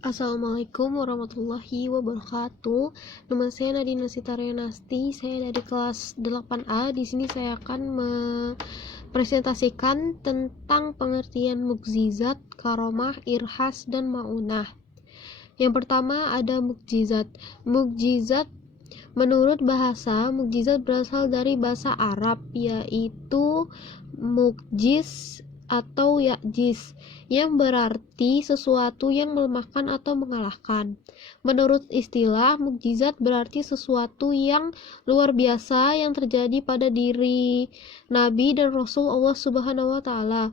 Assalamualaikum warahmatullahi wabarakatuh. Nama saya Nadina Sitarenasti. Saya dari kelas 8A. Di sini saya akan mempresentasikan tentang pengertian mukjizat, karomah, irhas, dan maunah. Yang pertama ada mukjizat. Mukjizat menurut bahasa, mukjizat berasal dari bahasa Arab, yaitu mukjiz atau ya'jiz, yang berarti sesuatu yang melemahkan atau mengalahkan. Menurut istilah, mukjizat berarti sesuatu yang luar biasa yang terjadi pada diri Nabi dan Rasul Allah Subhanahu wa Ta'ala.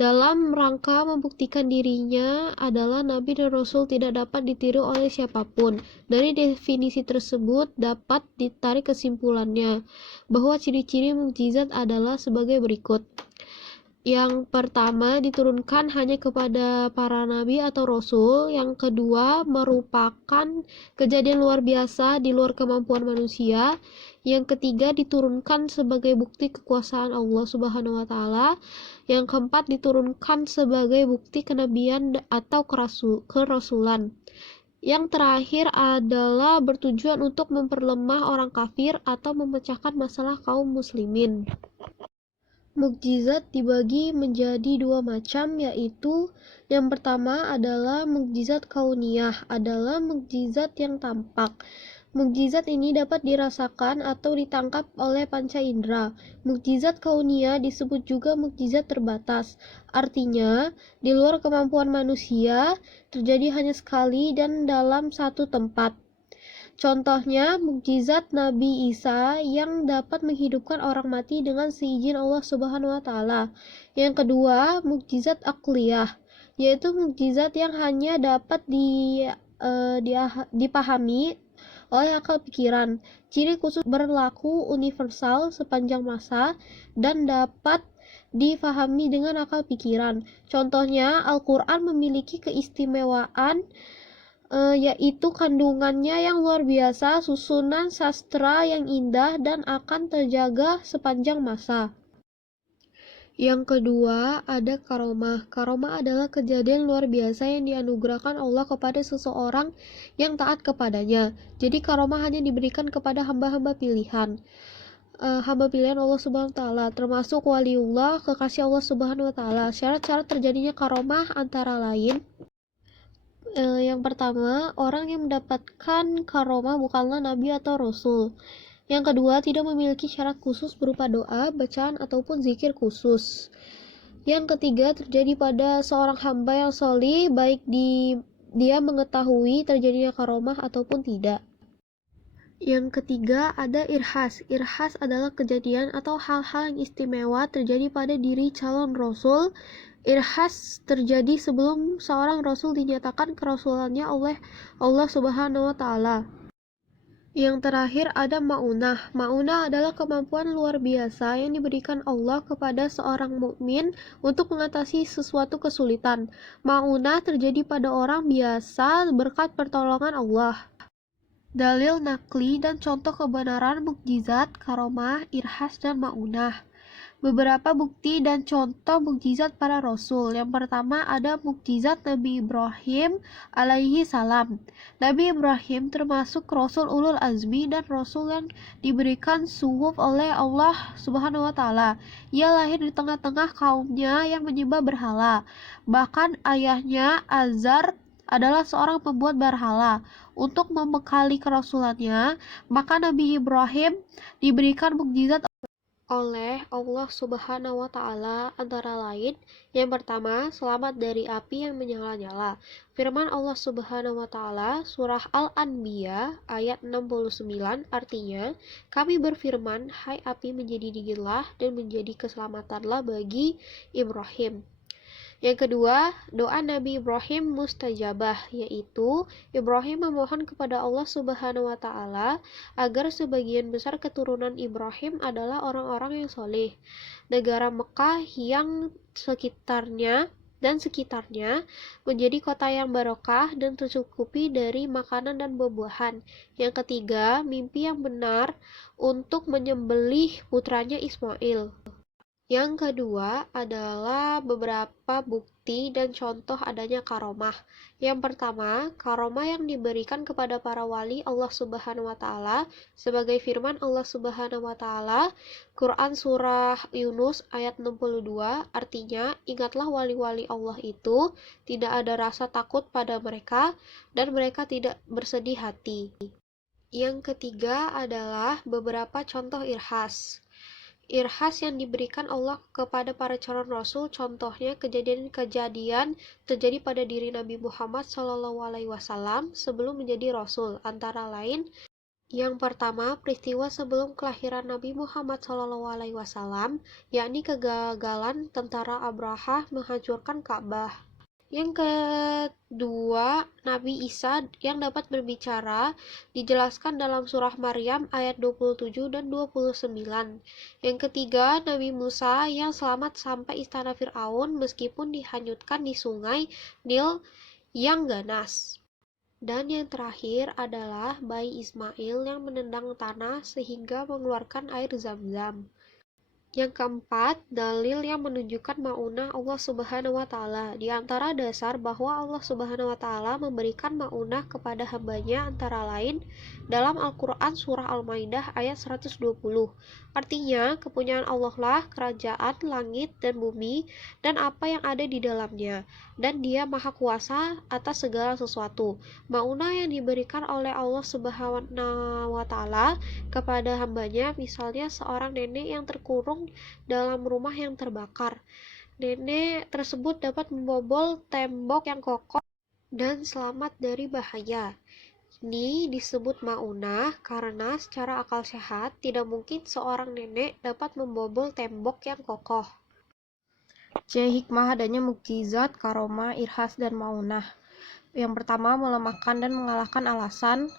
Dalam rangka membuktikan dirinya adalah Nabi dan Rasul tidak dapat ditiru oleh siapapun. Dari definisi tersebut dapat ditarik kesimpulannya bahwa ciri-ciri mukjizat adalah sebagai berikut. Yang pertama, diturunkan hanya kepada para nabi atau rasul. Yang kedua, merupakan kejadian luar biasa di luar kemampuan manusia. Yang ketiga, diturunkan sebagai bukti kekuasaan Allah Subhanahu wa Ta'ala. Yang keempat, diturunkan sebagai bukti kenabian atau kerasulan. Yang terakhir adalah bertujuan untuk memperlemah orang kafir atau memecahkan masalah kaum muslimin. Mukjizat dibagi menjadi dua macam, yaitu yang pertama adalah mukjizat kauniyah, adalah mukjizat yang tampak. Mukjizat ini dapat dirasakan atau ditangkap oleh panca indera. Mukjizat kauniyah disebut juga mukjizat terbatas. Artinya, di luar kemampuan manusia, terjadi hanya sekali dan dalam satu tempat. Contohnya, mukjizat Nabi Isa yang dapat menghidupkan orang mati dengan seizin Allah Subhanahu wa Ta'ala. Yang kedua, mukjizat akliyah, yaitu mukjizat yang hanya dapat dipahami oleh akal pikiran. Ciri khusus berlaku universal sepanjang masa dan dapat difahami dengan akal pikiran. Contohnya, Al-Quran memiliki keistimewaan yaitu kandungannya yang luar biasa, susunan sastra yang indah dan akan terjaga sepanjang masa. Yang kedua, ada karomah. Karomah adalah kejadian luar biasa yang dianugerahkan Allah kepada seseorang yang taat kepadanya. Jadi karomah hanya diberikan kepada hamba-hamba pilihan. Hamba pilihan Allah Subhanahu wa Ta'ala, termasuk waliullah, kekasih Allah Subhanahu wa Ta'ala. Syarat-syarat terjadinya karomah antara lain, yang pertama, orang yang mendapatkan karomah bukanlah nabi atau rasul. Yang kedua, tidak memiliki syarat khusus berupa doa, bacaan, ataupun zikir khusus. Yang ketiga, terjadi pada seorang hamba yang sholih, baik dia mengetahui terjadinya karomah ataupun tidak. Yang ketiga, ada irhas. Irhas adalah kejadian atau hal-hal yang istimewa terjadi pada diri calon rasul. Irhas terjadi sebelum seorang rasul dinyatakan kerasulannya oleh Allah Subhanahu wa Ta'ala. Yang terakhir ada maunah. Maunah adalah kemampuan luar biasa yang diberikan Allah kepada seorang mukmin untuk mengatasi sesuatu kesulitan. Maunah terjadi pada orang biasa berkat pertolongan Allah. Dalil nakli dan contoh kebenaran mukjizat, karomah, irhas, dan maunah. Beberapa bukti dan contoh mukjizat para rasul. Yang pertama ada mukjizat Nabi Ibrahim alaihi salam. Nabi Ibrahim termasuk rasul ulul azmi dan rasul yang diberikan suhuf oleh Allah Subhanahu wa Ta'ala. Ia lahir di tengah-tengah kaumnya yang menyembah berhala. Bahkan ayahnya Azar adalah seorang pembuat berhala. Untuk membekali kerasulannya, maka Nabi Ibrahim diberikan mukjizat oleh Allah Subhanahu wa Ta'ala, antara lain, yang pertama, selamat dari api yang menyala-nyala. Firman Allah Subhanahu wa Ta'ala, surah Al-Anbiya ayat 69, artinya, kami berfirman, hai api, menjadi dinginlah dan menjadi keselamatanlah bagi Ibrahim. Yang kedua, doa Nabi Ibrahim mustajabah, yaitu Ibrahim memohon kepada Allah Subhanahu wa Ta'ala agar sebagian besar keturunan Ibrahim adalah orang-orang yang soleh. Negara Mekah yang sekitarnya menjadi kota yang barokah dan tercukupi dari makanan dan buah-buahan. Yang ketiga, mimpi yang benar untuk menyembelih putranya Ismail. Yang kedua adalah beberapa bukti dan contoh adanya karomah. Yang pertama, karomah yang diberikan kepada para wali Allah Subhanahu wa taala sebagai firman Allah Subhanahu wa taala Quran surah Yunus ayat 62, artinya ingatlah wali-wali Allah itu tidak ada rasa takut pada mereka dan mereka tidak bersedih hati. Yang ketiga adalah beberapa contoh irhas. Irhas yang diberikan Allah kepada para calon rasul, contohnya kejadian-kejadian terjadi pada diri Nabi Muhammad SAW sebelum menjadi rasul, antara lain yang pertama, peristiwa sebelum kelahiran Nabi Muhammad SAW, yakni kegagalan tentara Abraha menghancurkan Ka'bah. Yang kedua, Nabi Isa yang dapat berbicara dijelaskan dalam surah Maryam ayat 27 dan 29. Yang ketiga, Nabi Musa yang selamat sampai istana Fir'aun meskipun dihanyutkan di sungai Nil yang ganas. Dan yang terakhir adalah bayi Ismail yang menendang tanah sehingga mengeluarkan air Zam-Zam. Yang keempat, dalil yang menunjukkan maunah Allah Subhanahu wa taala. Di antara dasar bahwa Allah Subhanahu wa taala memberikan maunah kepada hambanya antara lain dalam Al-Qur'an surah Al-Maidah ayat 120. Artinya, kepunyaan Allah lah kerajaan langit dan bumi dan apa yang ada di dalamnya, dan Dia Maha Kuasa atas segala sesuatu. Maunah yang diberikan oleh Allah Subhanahu wa taala kepada hambanya, misalnya seorang nenek yang terkurung dalam rumah yang terbakar. Nenek tersebut dapat membobol tembok yang kokoh dan selamat dari bahaya. Ini disebut maunah karena secara akal sehat tidak mungkin seorang nenek dapat membobol tembok yang kokoh. C. Hikmah adanya mukjizat, karomah, irhas, dan maunah. Yang pertama, melemahkan dan mengalahkan alasan,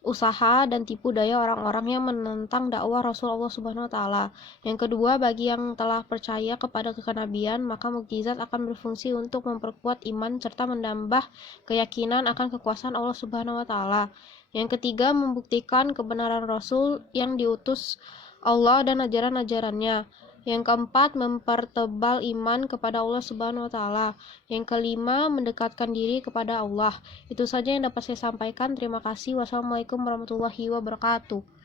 usaha, dan tipu daya orang-orang yang menentang dakwah Rasulullah Subhanahu wa taala. Yang kedua, bagi yang telah percaya kepada kenabian, maka mukjizat akan berfungsi untuk memperkuat iman serta menambah keyakinan akan kekuasaan Allah Subhanahu wa taala. Yang ketiga, membuktikan kebenaran Rasul yang diutus Allah dan ajaran-ajarannya. Yang keempat, mempertebal iman kepada Allah Subhanahu wa taala. Yang kelima, mendekatkan diri kepada Allah. Itu saja yang dapat saya sampaikan. Terima kasih. Wassalamualaikum warahmatullahi wabarakatuh.